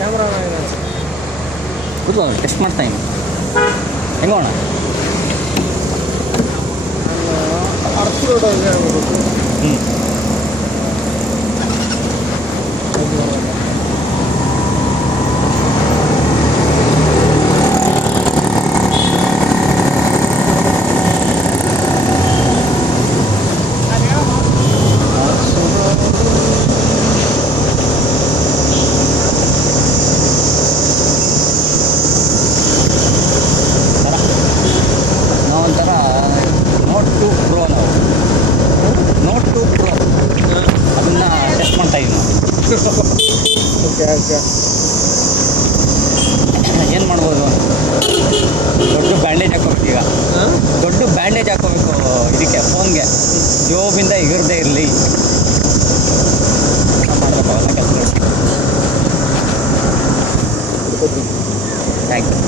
Camera ಕೂತ್ಕೋ test ಮಾಡ್ತಾ ಇದ್ದೀನಿ ಹೆಂಗೋಣ ಅರ್ಥ ರೋಡ್ ಹ್ಞೂ ನಾವೊಂಥರ ನೋಟ್ 2 ಪ್ರೋ ನೋಟ್ 2 ಪ್ರೋ ಅದನ್ನು ಟೆಸ್ಟ್ ಮಾಡ್ತಾ ಇದ್ದೀವಿ ಓಕೆ ಓಕೆ ಏನು ಮಾಡ್ಬೋದು ದೊಡ್ಡ ಬ್ಯಾಂಡೇಜ್ ಹಾಕೋಬೇಕು ಈಗ ದೊಡ್ಡ ಬ್ಯಾಂಡೇಜ್ ಹಾಕೋಬೇಕು ಇದಕ್ಕೆ ಫೋನ್ಗೆ ಜೋಬಿಂದ ಎಗರದೇ ಇರಲಿ ಮಾಡಬೇಕು ಅವನ್ನ ಕೆಲಸ ಥ್ಯಾಂಕ್ ಯು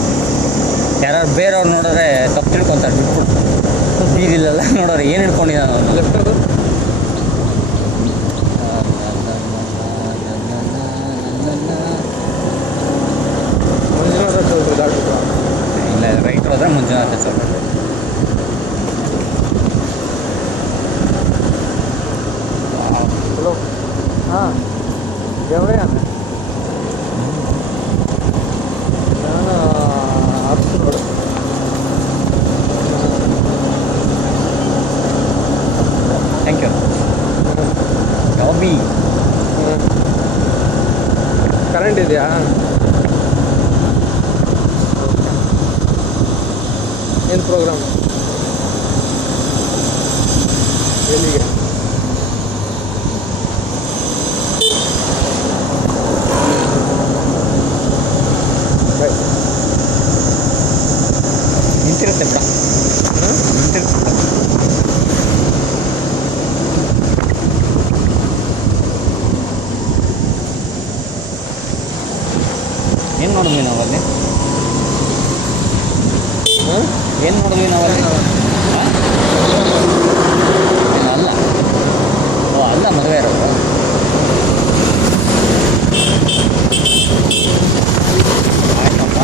ಯಾರು ಬೇರೆಯವ್ರು ನೋಡಿದ್ರೆ ತಪ್ಪು ತಿಳ್ಕೊತಾರೆ ಬಿಟ್ಬಿಟ್ಟು ಬೀದಿಲೆಲ್ಲ ನೋಡೋರು ಏನು ಹಿಡ್ಕೊಂಡಿದ್ದಾನೆ ಅವನು ಲೆಫ್ಟ್ ಅದು ಮಂಜುನಾಥ ಚೌಲ್ಟ್ರಿ ದಾಟ್ಬಿಟ್ಟು ಇಲ್ಲ ರೈಟ್ ಹೋದ್ರೆ ಮಂಜುನಾಥ ಚೌಲ್ಟ್ರಿ ಹಲೋ ಹಾಂ ದೇವಯ್ಯ ನಾನು ಅರ್ಥ road thank you Toby current ಇದೆಯಾ ಏನು ಪ್ರೋಗ್ರಾಮ್ ಎಲ್ಲಿಗೆ ಬಾಯ್ ನಿಂತಿರುತ್ತೆ ಬಿಡ ನಿಂತಿರುತ್ತೆ ಏನು ನೋಡಿದ್ವಿ ನಾವಲ್ಲಿ ಹಾಂ ಏನು ನೋಡಿದ್ವಿ ನಾವಲ್ಲಿ ಹಾಂ ಅಲ್ಲ ಓ ಅಲ್ಲ ಮದುವೆ ಇರೋದು ಆಯ್ತಪ್ಪ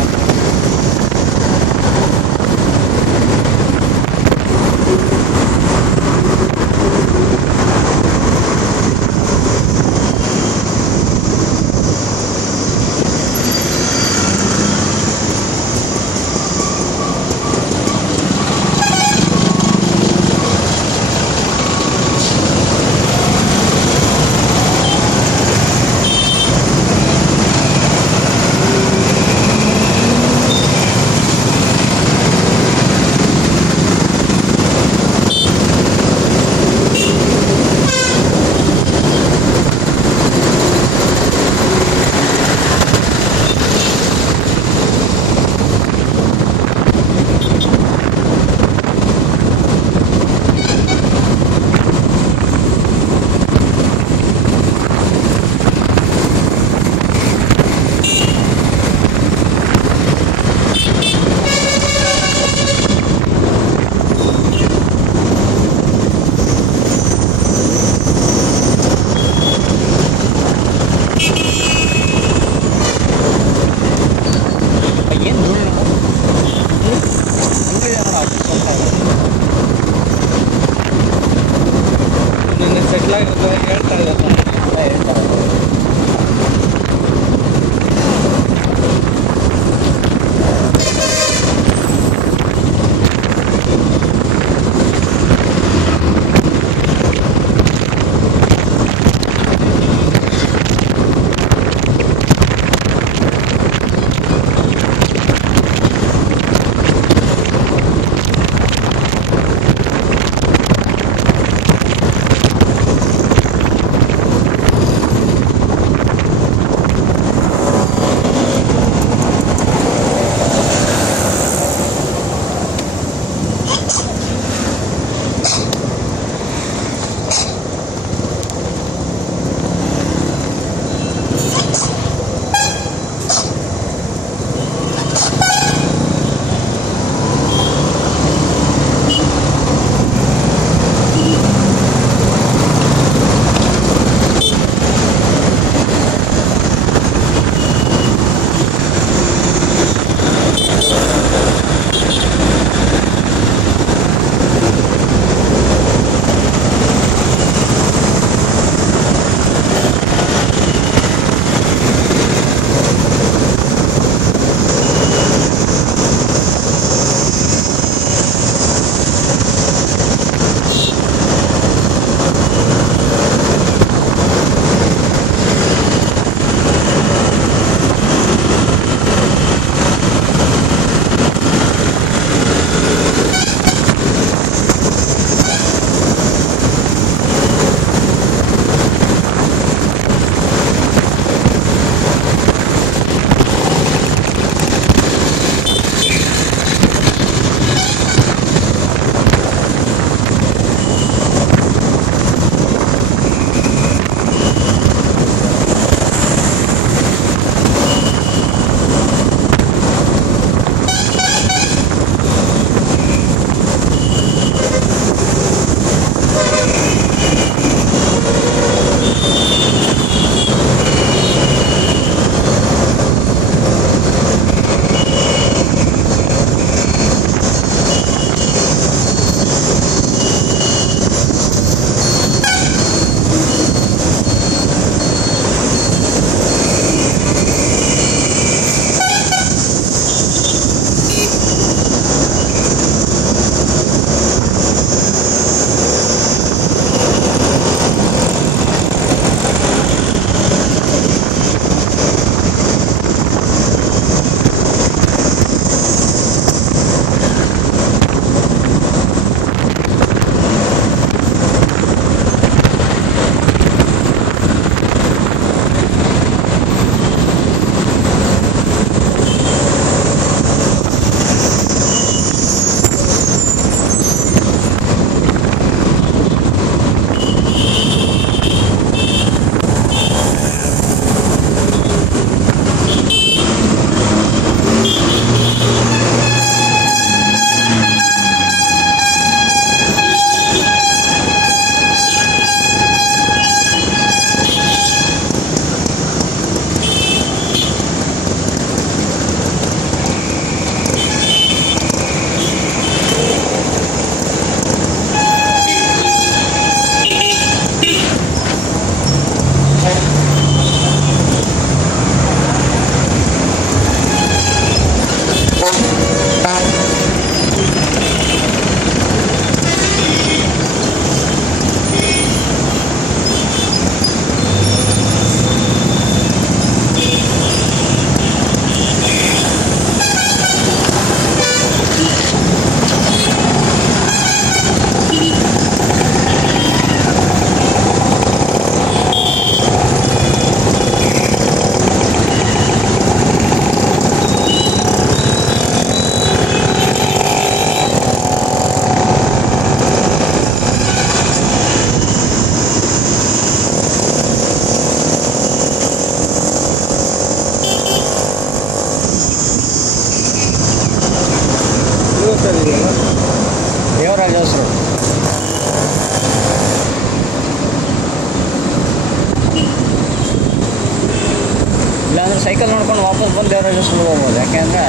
ಸೈಕಲ್ ನೋಡ್ಕೊಂಡು ವಾಪಸ್ ಬಂದು ದೇವರಾಜ ಸ್ಕೂಲ್ಗೆ ಹೋಗ್ಬೋದು. ಯಾಕೆಂದರೆ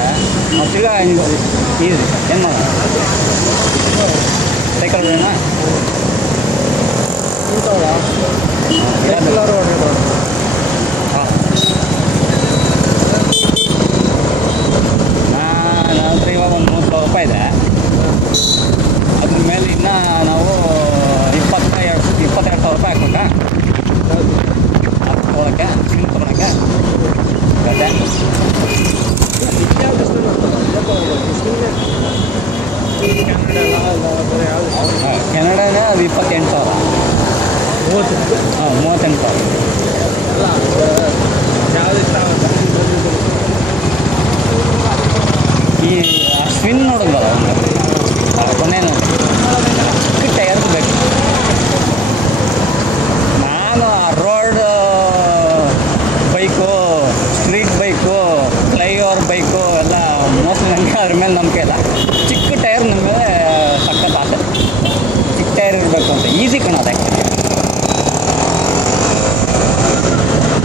ನಾವು ತಿರ್ಗಾ ಈಸಿ ಏನು ಮಾಡೋಣ, ಸೈಕಲ್ ಬೇಡ ಎಲ್ಲರೂ ಹೊರಗಡೆ ಹಾಂ. ನಾನು ಹತ್ರ ಇವಾಗ ಒಂದು 30,000 ರೂಪಾಯಿ ಇದೆ. ಅದ್ರ ಮೇಲೆ ಇನ್ನೂ ನಾವು 22,000 ರೂಪಾಯಿ ಹಾಕ್ಬೇಕಾ ತೊಗೊಳಕ್ಕೆ, ಸ್ಕಿನ್ ತೊಗೊಳಕ್ಕೆ ಗದ್ದೆ. ಕೆನಡಾನೇ ಅದು 28,000. 38,000. ಯಾವ್ದು ಇಷ್ಟ ಆಗುತ್ತೆ ಈ ಸ್ಪಿನ್ ನೋಡಿದ್ವಲ್ಲ ಒಂದು ಕೊನೆಯೂ ಟೈರ್ ಬೇಕು. ನಾನು road bike, street bike, flyover bike ಎಲ್ಲ ಮೋಸ್ಟ್ಲಿ ನನಗೆ ಅದ್ರ ಮೇಲೆ ನಂಬಿಕೆ ಇಲ್ಲ. ಚಿಕ್ಕ ಟೈರ್ ನಮ್ಮ ಮೇಲೆ ಸಖತ್ ಆಸೆ. ಚಿಕ್ಕ ಟೈರ್ ಇರಬೇಕು ಅಂತ ಈಸಿ ಕಾಣೋದು ಆ್ಯಕ್ಚುಲಿ.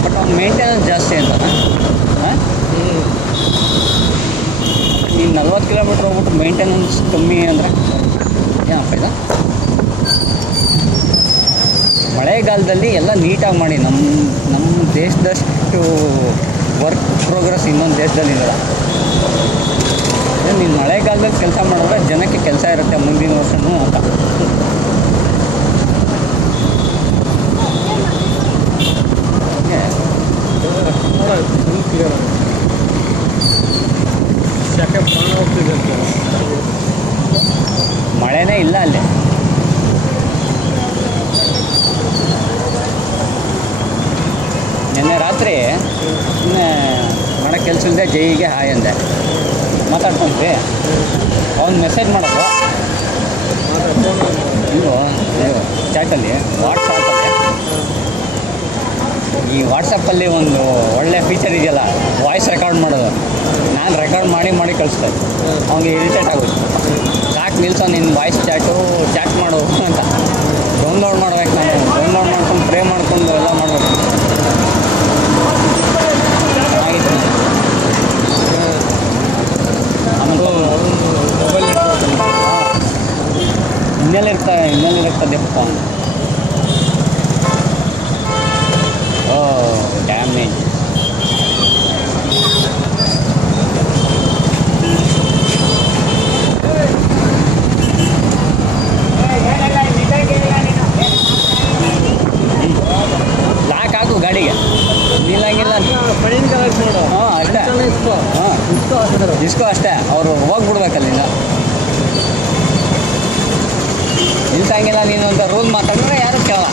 ಬಟ್ ಅವ್ನು ಮೇಂಟೆನೆನ್ಸ್ ಜಾಸ್ತಿ ಅಂತಾನೆ. ಹಾಂ, ನೀನು 40 ಕಿಲೋಮೀಟ್ರ್ ಹೋಗ್ಬಿಟ್ಟು ಮೇಂಟೆನೆನ್ಸ್ ಕಮ್ಮಿ ಅಂದರೆ ಏನಪ್ಪ ಇದು? ಮಳೆಗಾಲದಲ್ಲಿ ಎಲ್ಲ ನೀಟಾಗಿ ಮಾಡಿ. ನಮ್ಮ ದೇಶದಷ್ಟು ವರ್ಕ್ ಪ್ರೋಗ್ರೆಸ್ ಇನ್ನೊಂದು ದೇಶದಲ್ಲಿ ಇರಲ್ಲ. ನೀನು ಮಳೆಗಾಲದಲ್ಲಿ ಕೆಲಸ ಮಾಡಿದ್ರೆ ಜನಕ್ಕೆ ಕೆಲಸ ಇರುತ್ತೆ ಮುಂದಿನ ವರ್ಷವೂ ಅಂತ. ಯಾಕೆ ಪ್ರಾಣ ಹೋಗ್ತಿದೆ ಅಂತ ಮಳೆನೇ ಇಲ್ಲ ಅಲ್ಲಿ. ನಿನ್ನೆ ರಾತ್ರಿ ಸುಮ್ಮನೆ ಮಾಡೋ ಕೆಲಸ ಇಲ್ಲದೆ ಜೈಗೆ ಹಾಯ್ ಅಂದೆ ಮಾತಾಡ್ಕೊಂಡ್ರಿ. ಅವ್ನು ಮೆಸೇಜ್ ಮಾಡೋದು ನೀವು ಚಾಟಲ್ಲಿ, ವಾಟ್ಸಪ್ಪಲ್ಲಿ. ಈ ವಾಟ್ಸಪ್ಪಲ್ಲಿ ಒಂದು ಒಳ್ಳೆ ಫೀಚರ್ ಇದೆಯಲ್ಲ, ವಾಯ್ಸ್ ರೆಕಾರ್ಡ್ ಮಾಡೋದು. ನಾನು ರೆಕಾರ್ಡ್ ಮಾಡಿ ಕಳಿಸ್ದೆ. ಅವ್ನಿಗೆ ಇರಿಟೇಟ್ ಆಗೋದು. ಸಾಕು ನಿಲ್ಸೋ ನಿನ್ನ ವಾಯ್ಸ್ ಚಾಟ್ ಮಾಡು ಅಂತ. ಡೌನ್ಲೋಡ್ ಮಾಡ್ಬೇಕು, ನಾನು ಡೌನ್ಲೋಡ್ ಮಾಡ್ಕೊಂಡು ಪ್ಲೇ ಮಾಡ್ಕೊಂಡು ಎಲ್ಲ ಮಾಡಬೇಕು. ಚೆನ್ನಾಗಿತ್ತು. ಮೊಬೈಲ್ ಇನ್ನೆಲ್ಲಿರ್ತದೆಪ್ಪ. ಓ ಡ್ಯಾಮೇಜ್. ಲಾಕ್ ಹಾಕು ಗಾಡಿಗೆ, ನಿಲ್ಲಂಗಿಲ್ಲ. ಫೈನ್ ಕಲೆಕ್ಟ್ ಮಾಡು. ಹಾಂ ಅಷ್ಟೇ. ಹಾಂ ಇಸ್ಕೋ ಅಷ್ಟೇ. ಅವರು ಹೋಗ್ಬಿಡ್ಬೇಕಲ್ಲಿಂದ. ನಿಲ್ಸಂಗಿಲ್ಲ ನೀನು ಅಂತ ರೂಲ್ ಮಾತಾಡಿದ್ರೆ ಯಾರು ಕೇಳಲ್ಲ.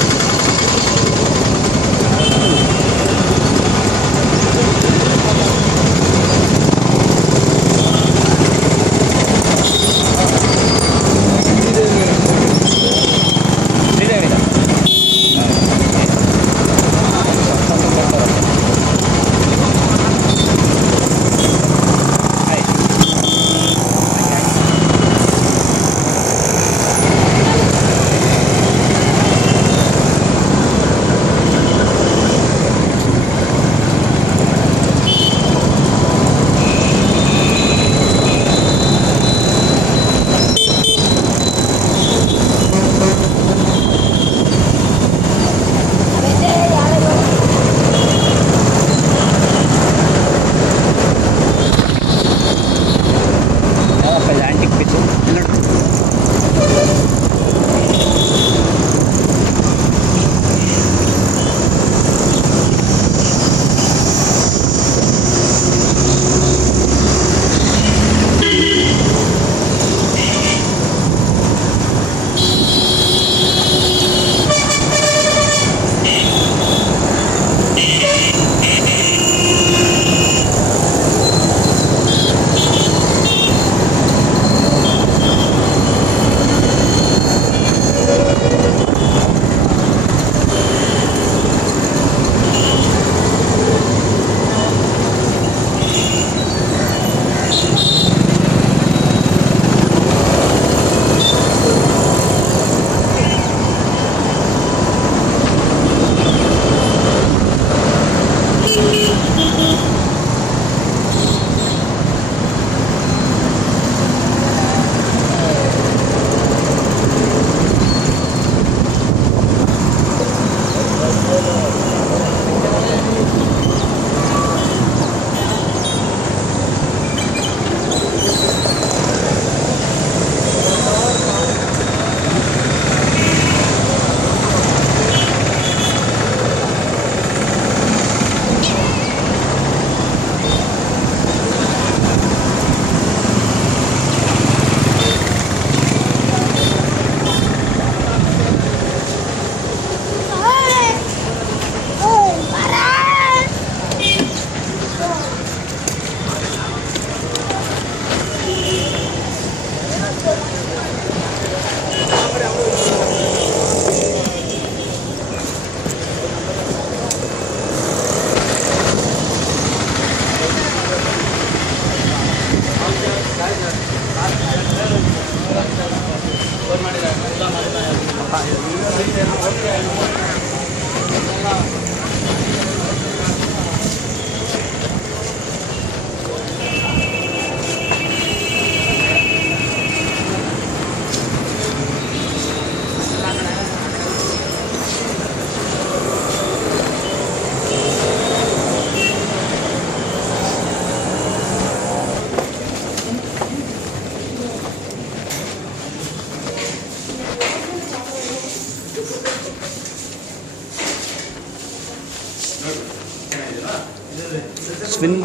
ಸ್ವಿಂಗ್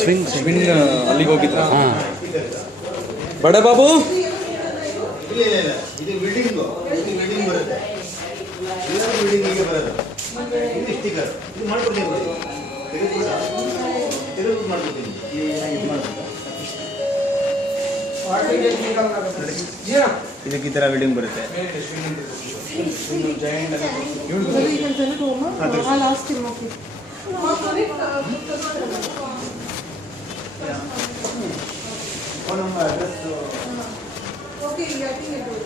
ಸ್ವಿಂಗ್ ಸ್ವಿನ್ ಅಲ್ಲಿಗೆ ಹೋಗಿದ್ರ ಹಾಂ ಬಡ ಬಾಬು ಇದು ಬಿಲ್ಡಿಂಗ್ ಬರುತ್ತೆ ಇದು ಬಿಲ್ಡಿಂಗ್ ಹೀಗೆ ಬರೋದು ಇದು ಸ್ಟಿಕರ್ ಇದು ಮಾಡ್ಕೊಡ್ತೀನಿ ತೆಗೆದು ಮಾಡ್ಕೊಡ್ತೀನಿ ಇದು ಮಾಡ್ಬೋದು ಇದಕ್ಕೆ ಈ ಥರ ಬಿಲ್ಡಿಂಗ್ ಬರುತ್ತೆ phone number address Okay, I think it will.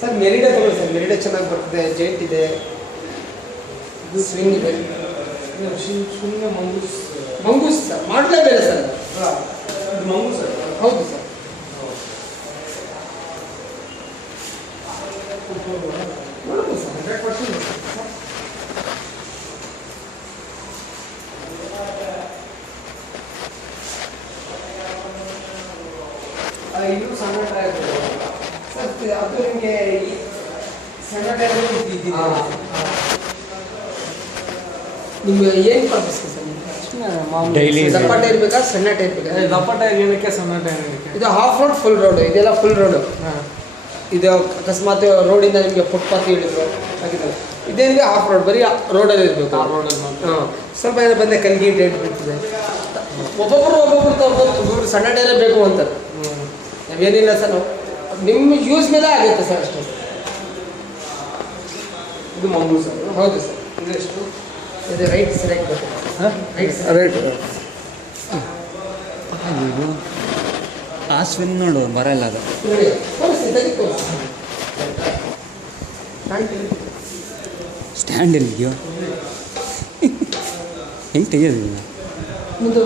Sir Merida ತಗೊಳ್ಳಿ ಸರ್, ಮೆರಿಡಾ ಚೆನ್ನಾಗಿ ಬರ್ತದೆ, ಜೈಂಟ್ ಇದೆ, ಇದು ಸ್ವಿಂಗ್ ಇದೆ, ಮಂಗೂಸ್ ಸರ್, ಮಾಡಲೇ ಬೇರೆ ಸರ್, ಮಂಗೂಸ್ ಸರ್, ಹೌದು ಸರ್. ಮಾಡ್ಬೋದು ಸರ್, 100% ಇನ್ನೂ ಸಣ್ಣ ಟೈರ್ ಸರ್, ಅದು ನಿಮಗೆ ಸಣ್ಣ ಟೈರ್ ನಿಮ್ಗೆ ಏನು ಪರ್ಪಸ್ ಸರ್? ಡೈಲಿ ದಪ್ಪ ಟೈರ್ ಬೇಕಾ ಸಣ್ಣ ಟೈರ್ ಬೇಕಾ? ದಪ್ಪ ಟೈರ್ ಏನಕ್ಕೆ ಸಣ್ಣ ಟೈರ್ ಏನಕ್ಕೆ? ಇದು ಹಾಫ್ ರೋಡ್ ಫುಲ್ ರೋಡ್, ಇದೆಲ್ಲ ಫುಲ್ ರೋಡು. ಇದು ಅಕಸ್ಮಾತ್ ರೋಡಿಂದ ನಿಮಗೆ ಫುಟ್ಪಾತ್ ಹೇಳಿದ್ರು ಆಗಿದ್ದಲ್ಲ, ಇದೇನಿದೆ ಹಾಫ್ ರೋಡ್, ಬರೀ ರೋಡಲ್ಲಿ ಇರಬೇಕು. ಆ ರೋಡಲ್ಲಿ ಮಾತ್ರ. ಹಾಂ, ಸ್ವಲ್ಪ ಏನಾದ್ರು ಬಂದರೆ ಕಲ್ಗಿ ಡೇಟ್ ಬಿಡ್ತದೆ. ಒಬ್ಬೊಬ್ಬರು ತಗೋಬೋದು, ಸಣ್ಣ ಟೈರೇ ಬೇಕು ಅಂತಾರೆ. ನಾವೇನಿಲ್ಲ ಸರ್, ನಾವು ನಿಮ್ಮ ಯೂಸ್ ಮೇಲೆ ಆಗುತ್ತೆ ಸರ್, ಅಷ್ಟೇ. ಇದು ಮಂಗೂಸ್ ಸರ್. ಹೌದು ಸರ್. ಇದೆಷ್ಟು? ಇದು ರೈಟ್ ಸರಿಯಾಗಿ ಬರ್ತದೆ. Right right. ಇದು ಆ ಸ್ವಿನ್ ನೋಡು ಬರಲ್ಲ ಅದು. ತೋರಿಸಿ, ತೆಗಿ ತೋರಿಸಿ. ಸ್ಟ್ಯಾಂಡ್ ಎಲ್ಲಿದೆಯೋ ಹೆಂಗೆ ತೆಗಿಯೋದಿಲ್ಲ. ಮುಂದೆ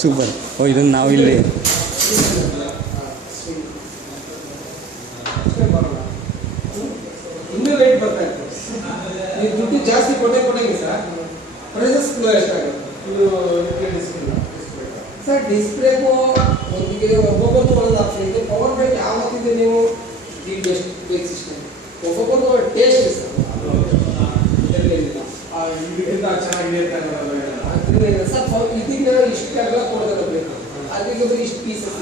ಸೂಪರ್. ಓ ಇದನ್ನು ನಾವು ಇಲ್ಲಿ ಇನ್ನೂ ರೇಟ್ ಬರ್ತಾ ಇತ್ತು. ನೀವು ದುಡ್ಡು ಜಾಸ್ತಿ ಕೊಟ್ಟಂಗೆ ಸರ್, ಪ್ರೈಸಸ್ ಎಷ್ಟಾಗುತ್ತೆ ಸರ್? ಡಿಸ್ಪ್ಲೇಗೂ ಒಂದಿಗೆ ಒಬ್ಬೊಬ್ಬರದ್ದು ಒಂದೊಂದು ಆಪ್ಷನ್ ಇದೆ. ಪವರ್ ಬ್ಯಾಂಕ್ ಯಾವತ್ತಿದೆ ನೀವು ದಿ ಬೆಸ್ಟ್ ಬೇಕ್ ಸಿಸ್ಟಮ್, ಒಬ್ಬೊಬ್ಬರದ್ದು ಟೇಸ್ಟ್ ಸರ್. ಇದಕ್ಕಿಂತ ಚೆನ್ನಾಗಿದೆ ಸರ್, ಇದಕ್ಕೆ ಇಷ್ಟೆಲ್ಲ ಕೊಡೋದಲ್ಲ ಬೇಕು, ಅದಕ್ಕೆ ಇಷ್ಟು ಪೀಸಸ್.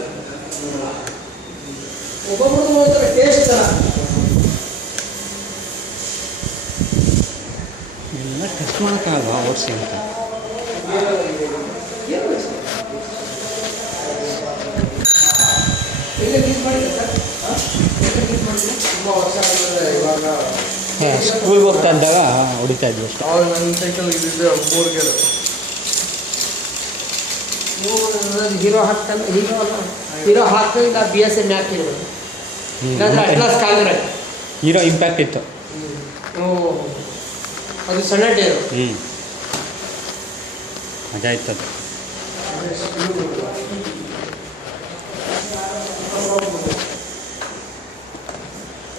ಒಬ್ಬೊಬ್ಬರದ್ದು ಒಂಥರ ಟೇಸ್ಟ್ ಸರ್. ಎಲ್ಲ ಟಚ್ ಮಾಡೋಕ್ಕಾಗಲ್ಲ ಓಡಿಸಿ ಅಂತ. ಸ್ಕೂಲ್ಗೆ ಹೋಗ್ತಾ ಇದ್ದಾಗ ಹೊಡಿತಾ ಇದ್ವಿ ಅಷ್ಟೇ. ನನ್ನ ಸೈಕಲ್ ಇದ್ದಿದ್ದು 3 ಗೇರು. ಹೀರೋ ಹಾಕ್ತಾನೆ, ಹೀರೋ ಹಾಕಿಲ್ಲ BSM ಯಾಕೆ ಇರ್ಬೋದು, ಇಲ್ಲಾಂದ್ರೆ ಅಟ್ಲಾಸ್ ಕಾಂಗ್ರೆ ಹೀರೋ ಇಂಪ್ಯಾಕ್ಟ್ ಇತ್ತು. ಅದು ಸಣ್ಣ ಟೈರು. ಮಜಾ ಇತ್ತು ಅದು.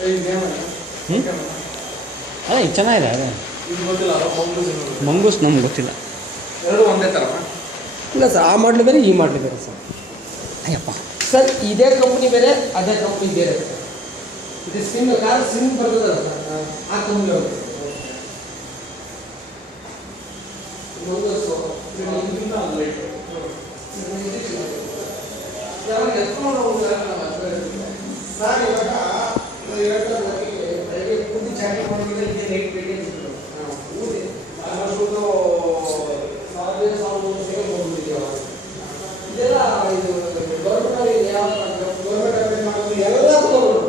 ಅದೇ ಇದು ಚೆನ್ನಾಗಿದೆ ಅದೇ ಇದು ಗೊತ್ತಿಲ್ಲ ಮಂಗೂಸ್ ಅನ್ನೋದು. ಮಂಗೂಸ್ ನಮ್ಗೆ ಗೊತ್ತಿಲ್ಲ. ಎರಡು ಒಂದೇ ಥರ. ಇಲ್ಲ ಸರ್, ಆ ಮಾಡಲು ಬೇರೆ ಈ ಮಾಡಲು ಬೇರೆ ಸರ್. ಅಯ್ಯಪ್ಪ ಸರ್ ಇದೇ ಕಂಪ್ನಿ ಬೇರೆ, ಅದೇ ಕಂಪ್ನಿ ಬೇರೆ ಸರ್. ಇದು ಸಿಮ್ ಕಾರ್ ಸಿಮ್ ಬರ್ತದಲ್ಲ ಸರ್, ಆ ಕಂಪ್ನಿ ಅವ್ರು. ಇದಕ್ಕಿಂತ ಅದು ಲೈಟ್. ಸರ್ ಇವಾಗ ಕೂತಿ ಚಾಟಿ ಮಾಡಿದ್ರೆ ಇದೇ ರೇಟ್ ಬೇಕೇ ಊದಿ ಆಲ್ಮೋಸ್ಟ್ ಇದೆಲ್ಲ ಇದು ಗೌರ್ಮೆಂಟ್ ಯಾವ ಗೌರ್ಮೆಂಟ್ ಎಲ್ಲ ತಗೊಂಡು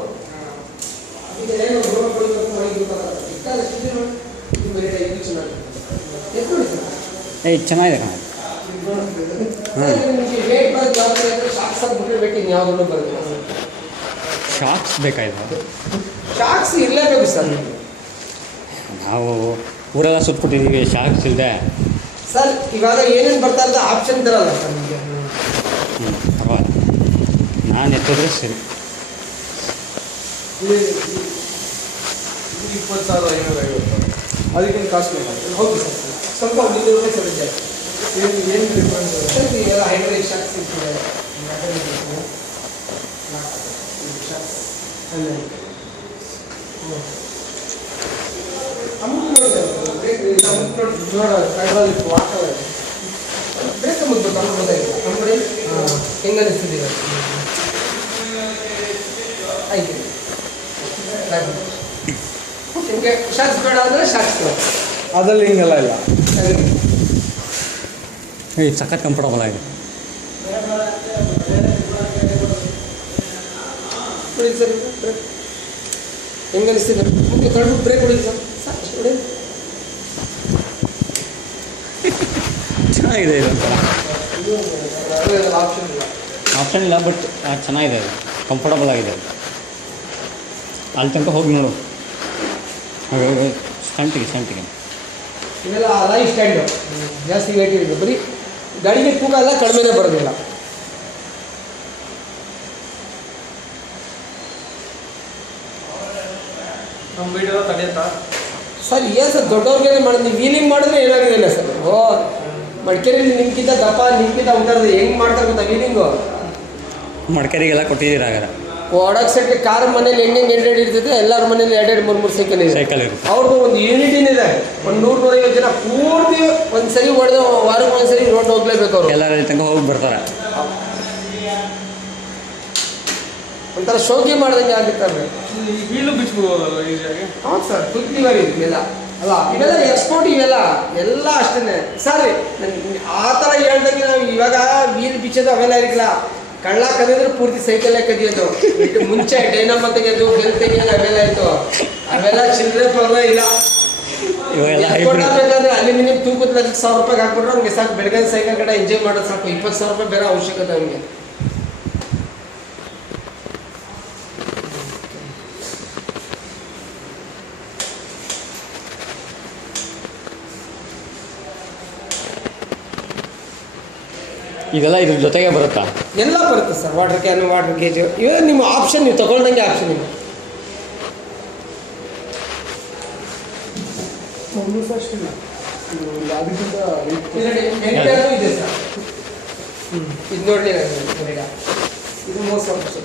ಈಗ ಏನು ಗೌರ್ಮೆಂಟ್ ಮಾಡಿದ್ದು ಇದು ರೇಟ್ ಇದು ಚೆನ್ನಾಗಿ ಎಷ್ಟು ನೋಡಿ ಸರ್. ಏಯ್ ಚೆನ್ನಾಗಿದೆ ಕಣ. ನಿಮಗೆ ರೇಟ್ ಬರೋದು ಯಾವ್ದು ಅಂದರೆ ಶಾಕ್ಸ್ ಬಿಟ್ಟರೆ ಬೇಕು, ಇನ್ನು ಯಾವುದೂ ಬರೋದಿಲ್ಲ. ಶಾಕ್ಸ್ ಬೇಕಾಯ್ತು. ಶಾಕ್ಸ್ ಇರಲೇಬೇಕು ಸರ್. ನಾವು ಊರೆಲ್ಲ ಸುತ್ತಬಿಟ್ಟಿದ್ದೀವಿ ಶಾಕ್ಸ್ ಇಲ್ಲದೆ. ಸರ್ ಇವಾಗ ಏನೇನು ಬರ್ತಾ ಇರೋದು ಆಪ್ಷನ್ ಇರಲ್ಲ ಸರ್ ನಿಮಗೆ. ಪರವಾಗಿಲ್ಲ, ನಾನು ಎತ್ತಿದ್ರೆ ಸರಿ. ಇದು 20,550. ಅದಕ್ಕಿಂತ ಕಾಸ್ಟ್ಲಿ ಇಲ್ಲ. ಹೌದು ಸರ್, ಸ್ವಲ್ಪ ₹100 ಸರ್ ಜಾಸ್ತಿ. ಏನು ಡಿಫ್ರೆನ್ಸ್? ಸರ್ ಇವೆಲ್ಲ ಹೈಡ್ರೇಟ್ ಶಾಕ್ಸ್ ಇರ್ತದೆ. ಹೆಂಗ ಅನಿಸ್ತಿದ್ದೀರ? ಆಯ್ತು, ನಿಮಗೆ ಶಾಕ್ಸ್ ಬೇಡ ಅಂದರೆ ಶಾಕ್ಸ್ ಅದ್ರಲ್ಲಿ ಹಿಂಗೆಲ್ಲ ಇಲ್ಲ. ಏಯ್ ಸಖತ್ ಕಂಫರ್ಟಬಲ್ ಆಗಿದೆ. ಹೊಡಿ ಸರ್, ಹೆಂಗ ಅನಿಸ್ತಿದೆ? ಮುಂದೆ ಕಳ್ಬಿಟ್ಟು ಬ್ರೇಕ್ ಹೊಡಿರಿ ಸರ್. ಸಾಕು ಹೊಡಿ. ಚೆನ್ನಾಗಿದೆ ಇದು ಒಂಥರ. ಆಪ್ಷನ್ ಇಲ್ಲ. ಆಪ್ಷನ್ ಇಲ್ಲ, ಬಟ್ ಚೆನ್ನಾಗಿದೆ ಅದು, ಕಂಫರ್ಟಬಲ್ ಆಗಿದೆ ಅದು. ಅಲ್ಲಿ ತನಕ ಹೋಗಿ ನೋಡು. ಸ್ಟಂಟಿಗೆ ಇವೆಲ್ಲ ಲೈಫ್ ಸ್ಟ್ಯಾಂಡು, ಜಾಸ್ತಿ ವೇಟ್ ಇದೆ. ಬರೀ ಗಾಡಿಗೆ ತೂಕ ಎಲ್ಲ ಕಡಿಮೆನೇ ಬರೋದಿಲ್ಲ. ನಮ್ಮ ವೀಡಿಯೋ ತಡೆಯುತ್ತಾ? ಸರ್ ಏನು ಸರ್, ದೊಡ್ಡವ್ರಿಗೇನೆ ಮಾಡೋದು. ನೀವು ವೀಲಿಂಗ್ ಮಾಡಿದ್ರೆ ಏನಾಗಿಲ್ಲ ಸರ್. ಮಡಿಕೇರಿಯಲ್ಲಿ ನಿಮ್ಗಿಂತ ದಪ್ಪ ನಿಮ್ಗಿಂತ ಉಂಟಾರದು ಹೆಂಗೆ ಮಾಡ್ತಾರೆ ಗೊತ್ತಾ ವೀಲಿಂಗು? ಮಡಿಕೇರಿಗೆಲ್ಲ ಕೊಟ್ಟಿದ್ದೀರ ಹಾಗಾದ್ರೆ? ಒಡಕ್ ಸೆಟ್ಗೆ ಕಾರ್ ಮನೇಲಿ ಹೆಂಗೆ ಎರಡೆರಡು ಇರ್ತದೆ, ಎಲ್ಲರ ಮನೇಲಿ ಎರಡೆರಡು ಮೂರು ಸೈಕಲ್ ಇದೆ. ಸೈಕಲ್ ಇರುತ್ತೆ. ಅವ್ರದ್ದು ಒಂದು ಯೂನಿಟಿನಿದೆ. ಒಂದು 100-150 ಜನ ಪೂರ್ತಿ ಒಂದು ಸರಿ ಹೊಡೆದು ವಾರಕ್ಕೆ ಒಂದು ಸರಿ ರೋಡ್ ಹೋಗ್ಲೇಬೇಕು ಅವರು. ಎಲ್ಲರ ತನಕ ಹೋಗಿ ಬರ್ತಾರೆ. ಒಂಥರ ಶೋಕಿ ಮಾಡ್ದಂಗೆ ಆಗಿರ್ತಾರೆ. ಈ ವೀಲು ಬಿಚ್ಬೋದಲ್ಲ ಈಸಿಯಾಗಿ? ಹೌದು ಸರ್, ತುತ್ತಿವರಿ ಇವೆಲ್ಲ ಅಲ್ಲ, ಇವೆಲ್ಲ ಎಕ್ಸ್ಪೋರ್ಟ್, ಇವೆಲ್ಲ ಎಲ್ಲ ಅಷ್ಟೇ ಸರ್. ಆ ಥರ ಹೇಳ್ದಂಗೆ ನಾವು ಇವಾಗ ವೀಲ್ ಬಿಚ್ಚೋದು ಅವೆಲ್ಲ ಇರಲಿಲ್ಲ. ಕಳ್ಳ ಕದಿದ್ರೆ ಪೂರ್ತಿ ಸೈಕಲ್ಲೇ ಕದಿಯೋದು. ಇಟ್ಟು ಮುಂಚೆ ಡೈನಮ ತೆಗೆಯೋದು, ಬೆಲ್ ತೆಗೆಯೋದು ಅವೆಲ್ಲ ಇತ್ತು. ಅವೆಲ್ಲ ಚಿಲ್ಲರೆ ಪರ್ವ ಇಲ್ಲ. ಇವಾಗೆಲ್ಲ ಬೇಕಾದ್ರೆ ಅಲ್ಯೂಮಿನಿಯಂ ತೂಕದ ₹1,000 ಹಾಕ್ಬಿಟ್ರೆ ನಮಗೆ ಸಾಕು. ಬೆಳಗ್ಗೆ ಸೈಕಲ್ ಕಡೆ ಎಂಜಾಯ್ ಮಾಡೋದು ಸಾಕು. ₹20,000 ಬೇರೆ ಅವಶ್ಯಕತೆ ನಮಗೆ. ಇದೆಲ್ಲ ಇದ್ರ ಜೊತೆಗೆ ಬರುತ್ತಾ? ಎಲ್ಲ ಬರುತ್ತೆ sir. Water can, water gauge, ಇವೆಲ್ಲ ನಿಮ್ಮ ಆಪ್ಷನ್, ನೀವು ತಗೊಳ್ದಂಗೆ ಆಪ್ಷನ್ ಇದೆ. ಮಂಗೂಸ್ ಅಷ್ಟಿಲ್ಲ. ಅದಕ್ಕಿಂತ ಇದೆ ಸರ್. ಇದು ನೋಡಲಿ, ಇದು ₹30,000.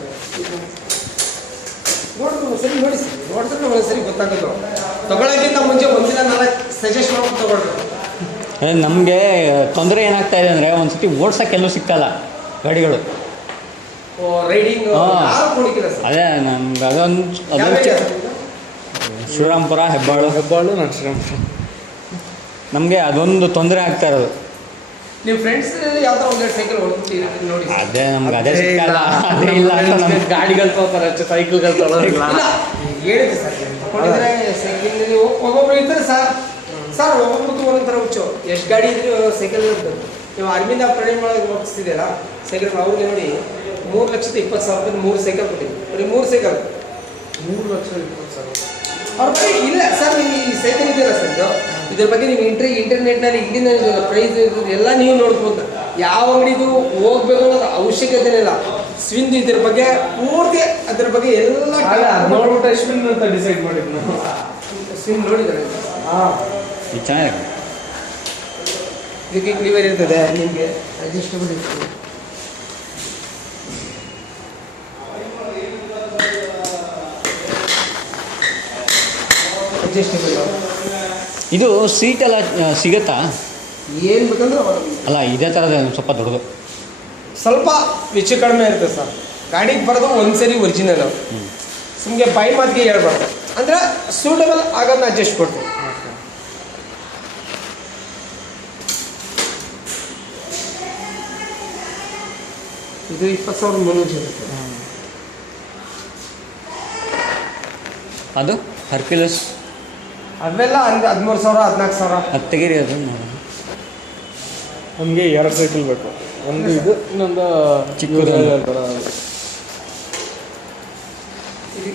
ನೋಡಿದ್ರೆ ಸರಿ, ನೋಡಿ ಸರ್, ನೋಡಿದ್ರೆ ಒಂದ್ಸರಿ ಗೊತ್ತಾಗೋದು. ತಗೊಳ್ಳೋಕ್ಕಿಂತ ಮುಂಚೆ ಒಂದಿನ 4 ಸಜೆಸ್ಟ್ ಮಾಡ್ಕೊಂಡು ತಗೊಳ್ರಿ. ಅದೇ ನಮಗೆ ತೊಂದರೆ ಏನಾಗ್ತಾ ಇದೆ ಅಂದರೆ ಒಂದ್ಸತಿ ಓಡ್ಸೋಕ್ಕೆ ಎಲ್ಲೂ ಸಿಗ್ತಾಯಿಲ್ಲ ಗಾಡಿಗಳು. ರೈಡಿಂಗ್ ಹಾಂ. ಯಾರು ಕೊಡಿಕಿಲ್ಲ ಸರ್. ಅದೇ ನಮ್ಗೆ ಅದೊಂದು ಶ್ರೀರಾಮ್ಪುರ ಹೆಬ್ಬಾಳು ನಾನು ಶ್ರೀರಾಮ್ಪುರ. ನಮಗೆ ಅದೊಂದು ತೊಂದರೆ ಆಗ್ತಾ ಇರೋದು. ನೀವು ಫ್ರೆಂಡ್ಸ್ ಯಾವ ಥರ ಒಂದೆರಡು ಸೈಕಲ್ ಹೊಡ್ಬಿಟ್ಟು ನೋಡಿ. ಅದೇ ನಮ್ಗೆ ಅದೇ ಸಿಗ್ತಾಯಿಲ್ಲ. ಅದೇ ಇಲ್ಲ ಅಂತ ನಮ್ಗೆ ಗಾಡಿಗಳು ತಗೋತಾರೆ, ಸೈಕಲ್ಗಳು ತಗೊಳ್ಳೋದಿಲ್ಲ. ಇಲ್ಲ, ಹೇಳಿದೆ ಸರ್, ತಗೊಂಡಿದ್ರೆ ಸೈಕಲ್ ಒಬ್ಬೊಬ್ರು ಇರ್ತಾರೆ ಸರ್. ಸರ್ ಒಬ್ಬೊಬ್ರು ಒಂದೊಂಥರ ಹುಚ್ಚು. ಎಷ್ಟು ಗಾಡಿ ಇದ್ರೂ ಸೈಕಲ್ ಇರ್ತದೆ. ನೀವು ಆರ್ಮಿಂದ ಪ್ರಯಾಣ ಮಾಡೋದು ಹೋಗಿಸ್ತಿದ್ದೀರಾ ಸೈಕಲ್, ಅವ್ರಿಗೆ ನೋಡಿ ₹3,20,000 3 ಸೈಕಲ್ ಕೊಟ್ಟಿದ್ವಿ. ಬರೀ 3 ಸೈಕಲ್ ₹3,20,000. ಅವ್ರ ಬಗ್ಗೆ ಇಲ್ಲ ಸರ್. ನೀವು ಈ ಸೈಕಲ್ ಇದೆಯಲ್ಲ ಸರ್, ಇದ್ರ ಬಗ್ಗೆ ನೀವು ಇಂಟರ್ನೆಟ್ನಲ್ಲಿ ಇಲ್ಲಿಂದ ಪ್ರೈಸ್ ಎಲ್ಲ ನೀವು ನೋಡ್ಬೋದು. ಯಾವ ಅಂಗಡಿಗೂ ಹೋಗ್ಬೇಕು ಅನ್ನೋದು ಅವಶ್ಯಕತೆನೇ ಇಲ್ಲ. ಸ್ವಿಂಗ್ ಇದ್ರ ಬಗ್ಗೆ ಪೂರ್ತಿ ಅದ್ರ ಬಗ್ಗೆ ಎಲ್ಲ ಅದು ನೋಡ್ಬಿಟ್ಟು ಎಷ್ಟು ಅಂತ ಡಿಸೈಡ್ ಮಾಡಿದ್ದು ನಾವು. ಸ್ವಿಂಗ್ ನೋಡಿದ್ದಾರೆ. ಹಾಂ ಇದು ಚೆನ್ನಾಗಿದೆ. ಇದಕ್ಕೆ ಕ್ಲಿವರ್ ಇರ್ತದೆ, ನಿಮಗೆ ಅಡ್ಜಸ್ಟಬಲ್ ಇರ್ತದೆ. ಅಡ್ಜಸ್ಟಬಲ್ ಇದು ಸೀಟೆಲ್ಲ ಸಿಗುತ್ತಾ? ಏನು ಬೇಕಂದ್ರೆ ಅಲ್ಲ ಇದೇ ಥರದ ಸ್ವಲ್ಪ ದೊಡ್ಡದು. ಸ್ವಲ್ಪ ವೆಚ್ಚ ಕಡಿಮೆ ಇರುತ್ತೆ ಸರ್. ಗಾಡಿಗೆ ಬರೋದು ಒಂದ್ಸರಿ ಒರಿಜಿನಲ್, ಸುಮ್ಮನೆ ಬಾಯಿ ಮಾತಿಗೆ ಹೇಳ್ಬಾರ್ದು. ಅಂದರೆ ಸೂಟಬಲ್ ಆಗೋದನ್ನ ಅಡ್ಜಸ್ಟ್ ಕೊಡ್ತೀವಿ. ಇದು 20,300 ಸಿಗುತ್ತೆ. ಅದು ಹರ್ಕ್ಯುಲಸ್ ಅವೆಲ್ಲ 13,000 14,000. ಅದು ತೆಗೀರಿ ಅದು ನೋಡೋಣ. ನಮಗೆ 2 ಸೈಕಲ್ ಬೇಕು, ಒಂದು ಇದು ಇನ್ನೊಂದು ಚಿಕ್ಕದು.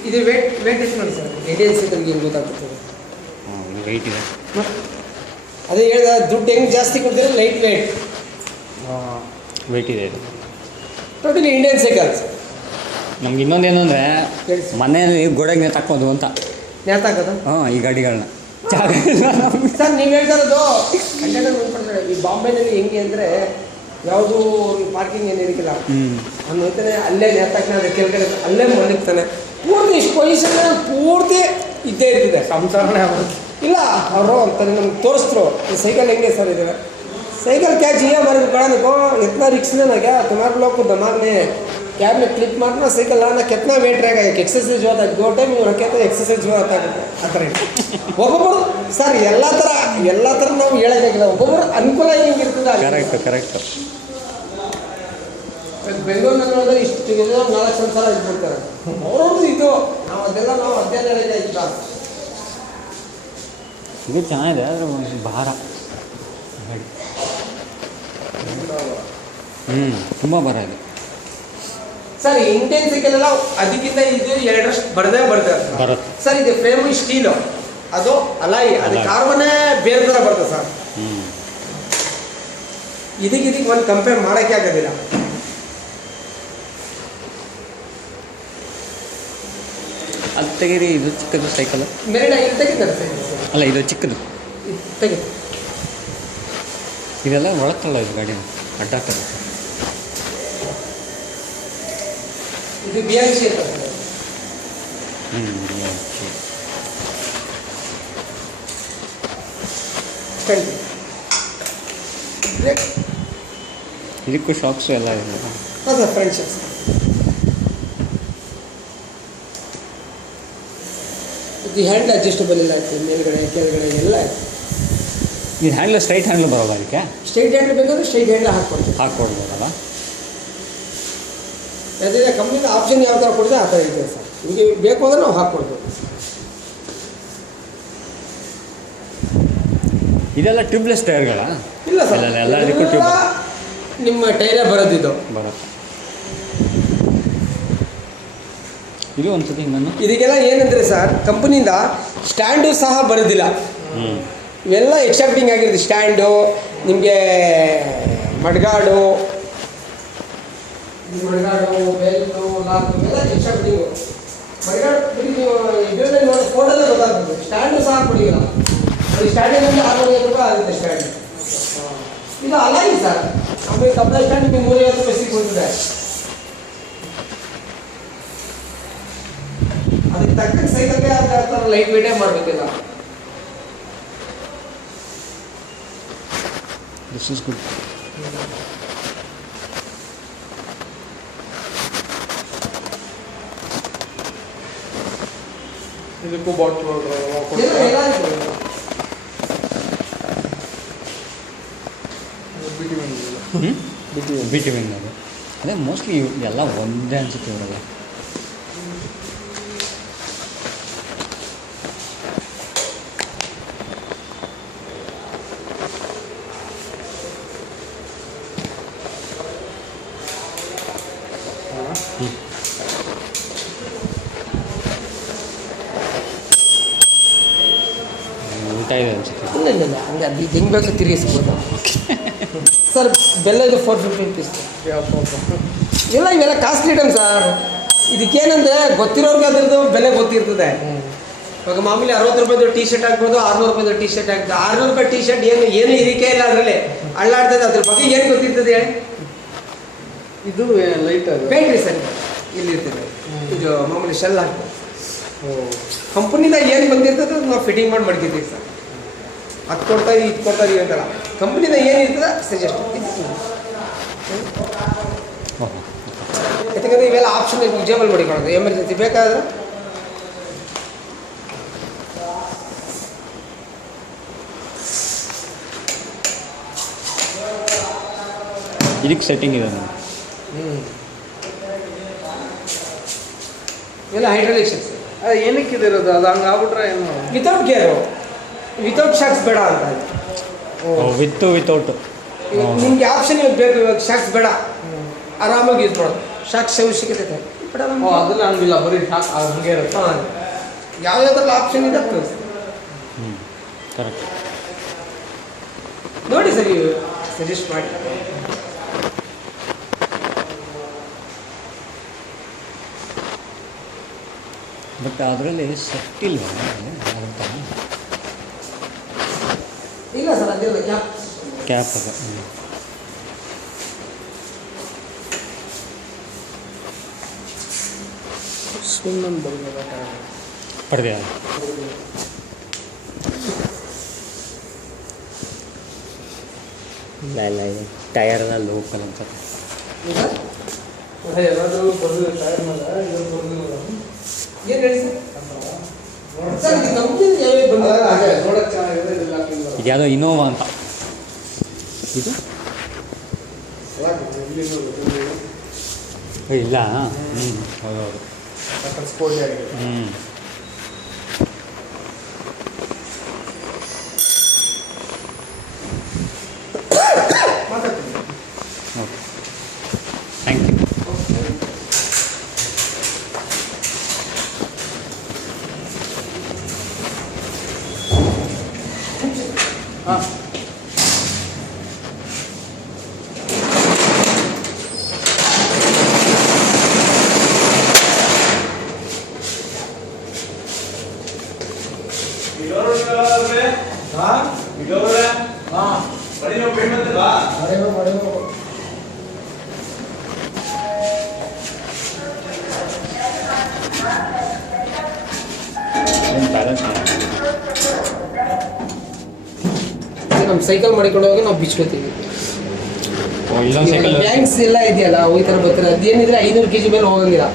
ಇದು ವೇಟ್ ಎಷ್ಟು ನೋಡಿ ಸರ್, ಇಂಡಿಯನ್ ಸೈಕಲ್ಗೆ ಏನು ಗೊತ್ತಾಗ್ತದೆ. ಇದು ವೆಯ್ಟ್ ಇದೆ. ಅದೇ ಹೇಳಿದ ದುಡ್ಡು ಹೆಂಗೆ ಜಾಸ್ತಿ ಕೊಡ್ತೀರ, ಲೈಟ್ ವೇಟ್. ವೆಯ್ಟ್ ಇದೆ ಇದು. Totally Indian cycles. ನಮ್ಗೆ ಇನ್ನೊಂದೇನು ಅಂದರೆ ಹೇಳಿ ಸರ್. ಮನೆಯಲ್ಲಿ ಗೋಡೆಗೆ ನೇತಾಕೋದು ಅಂತ. ನೇತಾಕದ ಈ ಗಾಡಿಗಳನ್ನ ಜಾಗ ಸರ್ ನೀವು ಹೇಳ್ತಾ ಇರೋದು ಕಂಟೈನರ್ ನೋಡ್ಕೊಳ್ತಾರೆ. ಈ ಬಾಂಬೆನಲ್ಲಿ ಹೆಂಗೆ ಅಂದರೆ ಯಾವುದು ಪಾರ್ಕಿಂಗ್ ಏನು ಇರಕ್ಕಿಲ್ಲ, ಅವ್ನು ಹೋಗ್ತಾನೆ ಅಲ್ಲೇ ನೇತಾಕ್ತಾನೆ, ಅದೇ ಕೆಳಗಡೆ ಅಲ್ಲೇ ಮಲಗ್ತಾನೆ. ಪೂರ್ತಿ ಇಷ್ಟು ಪೊಸಿಷನ್ ಪೂರ್ತಿ ಇದ್ದೇ ಇರ್ತಿದೆ. ಸಂಸಾರನೇ ಆಗೋದು. ಇಲ್ಲ ಅವರು ಅಂತಾರೆ, ನಮ್ಗೆ ತೋರಿಸಿದ್ರು ಈ ಸೈಕಲ್ ಹೆಂಗೆ ಸರ್ ಇದೆ. साइकिल क्या चाहिए हमारे दुकान को, इतना रिक्स में ना क्या तुम्हारे लोग को दिमाग में कैब में क्लिप मारना साइकिल लाना कितना वेट रहेगा. एक एक्सरसाइज होता है, 2 टाइम रखे तो एक्सरसाइज होता है ಆ ಥರ ಒಬ್ಬೊಬ್ಬರು ಸರ್ ಎಲ್ಲ ಥರ ನಾವು ಹೇಳೋಕ್ಕಾಗಿಲ್ಲ. ಒಬ್ಬೊಬ್ಬರು ಅನುಕೂಲ ಹೆಂಗಿರ್ತದೆ. ಕರೆಕ್ಟ್. ಬೆಂಗಳೂರಿನಲ್ಲಿ ನೋಡಿದ್ರೆ ಇಷ್ಟು 4 ಸಂಸಾರ ಇಟ್ಬಿಡ್ತಾರೆ. ಅವ್ರವ್ರದ್ದು ಇದು ನಾವು ಅಧ್ಯಯನ ಇಲ್ಲ. ಇದು ಚೆನ್ನಾಗಿದೆ, ಆದರೆ ಭಾರ ಗಾಡಿ. ತುಂಬ ಭಾರ ಇದೆ ಸರ್. ಇಂಡಿಯನ್ ಸೈಕಲ್ ಎಲ್ಲ ಅದಕ್ಕಿಂತ ಇದು 2 ಬರದೇ ಬರುತ್ತೆ. ಸರ್. ಇದು ಫ್ರೇಮ್ ಸ್ಟೀಲು, ಅದು ಅಲಾಯಿ, ಅದು ಕಾರ್ಬನ್ನೇ ಬೇರೆ ಥರ ಬರ್ತದೆ ಸರ್. ಇದಕ್ಕೆ ಒಂದು ಕಂಪೇರ್ ಮಾಡೋಕ್ಕೆ ಆಗೋದಿಲ್ಲ. ಅದು ತೆಗೀರಿ. ಇದು ಚಿಕ್ಕದು ಸೈಕಲ್. ಮೇರೆ ಇಲ್ಲಿ ತೆಗಿತಾರೆ ಸರ್. ಅಲ್ಲ ಇದು ಚಿಕ್ಕದು ತೆಗಿ. ಇದೆಲ್ಲ ಒಳತ್ತಲ್ಲ ಇದು ಗಾಡಿನ ಅಡ್ಡಾಗ್ತದೆ. ಇದು BMC ಅಂತ ಸರ್. ಇದಕ್ಕೂ ಶಾಕ್ಸು ಎಲ್ಲ ಇದೆ. ಹಾಂ ಸರ್, ಫ್ರೆಂಡ್ ಶಾಕ್ಸ್. ಇದು ಹ್ಯಾಂಡ್ ಅಡ್ಜಸ್ಟಬಲ್ ಎಲ್ಲ ಆಯ್ತು, ಮೇಲ್ಗಡೆ ಕೆಳಗಡೆ ಎಲ್ಲ ಆಯ್ತು. ಇದು ಹ್ಯಾಂಡ್ಲ್ ಸ್ಟ್ರೈಟ್ ಹ್ಯಾಂಡ್ಲ್ ಬರೋಲ್ಲ, ಅದಕ್ಕೆ ಸ್ಟ್ರೈಟ್ ಹ್ಯಾಂಡ್ಲ್ ಬೇಕಾದ್ರೆ ಸ್ಟ್ರೈಟ್ ಹ್ಯಾಂಡ್ಲ್ ಹಾಕ್ಕೊಡ್ಬೋದಲ್ಲ. ಅದೇ ಕಂಪ್ನಿದ ಆಪ್ಷನ್ ಯಾವ ಥರ ಕೊಡಿದ್ರೆ ಆ ಥರ ಇದೆ ಸರ್. ನಿಮಗೆ ಬೇಕು ಅಂದರೆ ನಾವು ಹಾಕ್ಕೊಡ್ಬೋದು. ಇದೆಲ್ಲ ಟ್ಯೂಬ್ಲೆಸ್ ಟೈರ್ಗಳ? ಇಲ್ಲ ಸರ್, ಎಲ್ಲದಕ್ಕೂ ಟ್ಯೂಬ್ ನಿಮ್ಮ ಟೈರೇ ಬರೋದಿದ್ದು ಬರುತ್ತೆ. ಇದು ಒಂದ್ಸತಿ ನಾನು ಇದಕ್ಕೆಲ್ಲ ಏನಂದರೆ ಸರ್, ಕಂಪ್ನಿಯಿಂದ ಸ್ಟ್ಯಾಂಡು ಸಹ ಬರೋದಿಲ್ಲ. ಇವೆಲ್ಲ ಎಕ್ಸ್ಟ್ರಾ ಫಿಟ್ಟಿಂಗ್ ಆಗಿರುತ್ತೆ. ಸ್ಟ್ಯಾಂಡು, ನಿಮಗೆ ಮಡ್ಗಾಡು, ಬೆಲ್ಟು, ಲಾಕು ಎಲ್ಲ ಎಕ್ಸ್ಟ್ರಾ ಫಿಟ್ಟಿಂಗು. ಮಡ್ಗಾಡು ನೀವು ಇದರಲ್ಲೇ ನೋಡಿ ಫೋಟೋಲ್ಲೇ ಗೊತ್ತಾಗ್ತದೆ. ಸ್ಟ್ಯಾಂಡು ಸಹ ಕೊಡಿಲ್ಲ. ಅದು ಸ್ಟ್ಯಾಂಡಿಂದ 650 ರೂಪಾಯಿ ಆಗುತ್ತೆ ಸ್ಟ್ಯಾಂಡ್. ಇದು ಅಲಾಯಿ ಸರ್. ಆಮೇಲೆ ತಪ್ಪಲ ಸ್ಟ್ಯಾಂಡ್ ನಿಮಗೆ 350 ರೂಪಾಯಿ ಸಿಗ್ಬಿಡ್ತದೆ. ಅದಕ್ಕೆ ತಕ್ಕ ಸೈಕಲ್ಗೆ ಆ ಥರ ಲೈಟ್ ವೇಟೇ ಮಾಡಬೇಕಿಲ್ಲ. This is good. ಇದಕ್ಕೂ ಬಾಟ್ಲ್ ಬಿಟಿವಿನ್ ಅದು. ಅದೇ ಮೋಸ್ಟ್ಲಿ ಎಲ್ಲ ಒಂದೇ ಅನ್ಸುತ್ತೆ ಇವರೆಲ್ಲ. ಉಲ್ಟಾ ಇದೆ ಅನ್ಸುತ್ತೆ. ಇಲ್ಲ ಹಂಗೆ ಅದು ಹೆಂಗೆ ಬೇಕು ತಿರುಗಿಸ್ಬೋದು ಸರ್. ಬೆಲ್ಲ ಇದು 450 ರೂಪೀಸ್. ಇವೆಲ್ಲ ಕಾಸ್ಟ್ಲಿ ಐಟಮ್ ಸರ್. ಇದಕ್ಕೇನಂದ್ರೆ ಗೊತ್ತಿರೋರ್ಗೆ ಅದ್ರದ್ದು ಬೆಲೆ ಗೊತ್ತಿರ್ತದೆ. ಇವಾಗ ಮಾಮೂಲಿ 60 ರೂಪಾಯಿದು ಟೀ ಶರ್ಟ್ ಹಾಕ್ಬೋದು, 600 ರೂಪಾಯಿದು ಟೀ ಶರ್ಟ್ ಹಾಕ್ಬೋದು. 600 ರೂಪಾಯಿ ಟೀ ಶರ್ಟ್ ಏನು ಇರಿಕೆ ಇಲ್ಲ ಅದರಲ್ಲಿ, ಅಳ್ಳಾಡ್ತದೆ. ಅದ್ರ ಬಗ್ಗೆ ಏನು ಗೊತ್ತಿರ್ತದೆ ಹೇಳಿ? ಇದು ಲೈಟ್ ಅದು ಬೇಕ್ರಿ ಸರ್, ಇಲ್ಲಿರ್ತದೆ. ಇದು ಮಾಮೂಲಿ ಶೆಲ್ ಹಾಕ್ಬೋದು. ಕಂಪ್ನಿಯಿಂದ ಏನು ಬಂದಿರ್ತದೆ ಅದು ನಾವು ಫಿಟ್ಟಿಂಗ್ ಮಾಡಿ ಮಡ್ಕಿದ್ದೀವಿ ಸರ್. ಅದು ಕೊಡ್ತಾ ಇದು ಕೊಡ್ತಾ ಇದೀವಿ ಅಂತಲ್ಲ, ಕಂಪ್ನಿಯಿಂದ ಏನಿರ್ತದೆ ಸಜೆಸ್ಟ್. ಯಾಕಂದರೆ ಇವೆಲ್ಲ ಆಪ್ಷನ್ ಯೂಸೇಬಲ್ ಮಾಡಿಕೊಳ್ಳೋದು, ಎಮರ್ಜೆನ್ಸಿ ಬೇಕಾದ್ರೆ. ಇದಕ್ಕೆ ಸೆಟ್ಟಿಂಗ್ ಇದೆ ನೋಡಿ. ಇವೆಲ್ಲ ಹೈಡ್ರಾಲಿಕ್ಸ್ ಅದು ಏನಕ್ಕೆ ಇದಿರೋದು? ಅದು ಹಂಗೆ ಆಗ್ಬಿಟ್ರೆ ಏನು? ವಿತೌಟ್ ಗೇರು, ವಿತೌಟ್ ಶಾಕ್ಸ್ ಬೇಡ ಅಂತ. ವಿತ್ ವಿತೌಟ್ ನಿಮ್ಗೆ ಆಪ್ಷನ್ ಇವಾಗ ಬೇಕು. ಇವಾಗ ಶಾಕ್ಸ್ ಬೇಡ, ಆರಾಮಾಗಿ ಯೂಸ್ ಮಾಡೋದು. ಶಾಕ್ಸ್ ಅವಶ್ಯಕತೆ ಇದೆ ಬೇಡ ಅದನ್ನ ಹಂಗಿಲ್ಲ, ಬರೀ ಹಂಗೆ ಇರುತ್ತೆ. ಹಾಂ, ಯಾವುದಾದ್ರಲ್ಲಿ ಆಪ್ಷನ್ ಇದೆ ತೋರಿಸಿ. ಕರೆಕ್ಟ್. ನೋಡಿ ಸರ್, ನೀವು ಸಜೆಸ್ಟ್ ಮಾಡಿ. ಬಟ್ ಅದರಲ್ಲಿ ಸೆಟ್ ಇಲ್ವಾ? ಇಲ್ಲ ಸರ್, ಅದಿಲ್ಲ ಕ್ಯಾಪ್. ಕ್ಯಾಪ್ ಅದ. ಸುಮ್ಮನೆ ಬರ್ಬೋದು ಪಡೆದ ಇಲ್ಲ ಟಯರ್ನ ಲೋಕಲ್ ಅಂತ. ಎಲ್ಲಾದರೂ ಬರ್ದು ಟೈರ್ ಮೇಲೆ ಇದು ಬರ್ದಿಲ್ಲ. ಏನು ಹೇಳಿ ಸರ್? ಇದು ಕಂಪ್ನಿಯಿಂದ ಯಾವ್ಯಾವ ಬಂದಿಲ್ಲ? ಹಾಗೆ ನೋಡೋಕೆ ಚೆನ್ನಾಗಿದೆ. ಇದೆಲ್ಲ ಇದು ಯಾವುದೋ ಇನೋವಾ ಅಂತ. ಇದು ಇಲ್ಲ. ಹೌದೌದು. ಸ್ಪೋರ್ಟಿ ಆಗಿದೆ. Okay, thank you. ಹಾಂ, ಬ್ಯಾಲೆನ್ಸ್ ನಮ್ಮ ಸೈಕಲ್ ಮಾಡಿಕೊಂಡು ಹೋಗಿ ನಾವು ಬಿಚ್ಕೋತೀವಿ. ಇಲ್ಲೊಂದು ಸೈಕಲ್ ಬ್ಯಾಂಕ್ಸ್ ಎಲ್ಲ ಇದೆಯಲ್ಲ, ಹೋಗ್ತಾರೆ ಬರ್ತಾರೆ. ಅದೇನಿದ್ರೆ 500 kg ಮೇಲೆ ಹೋಗಂಗಿಲ್ಲ.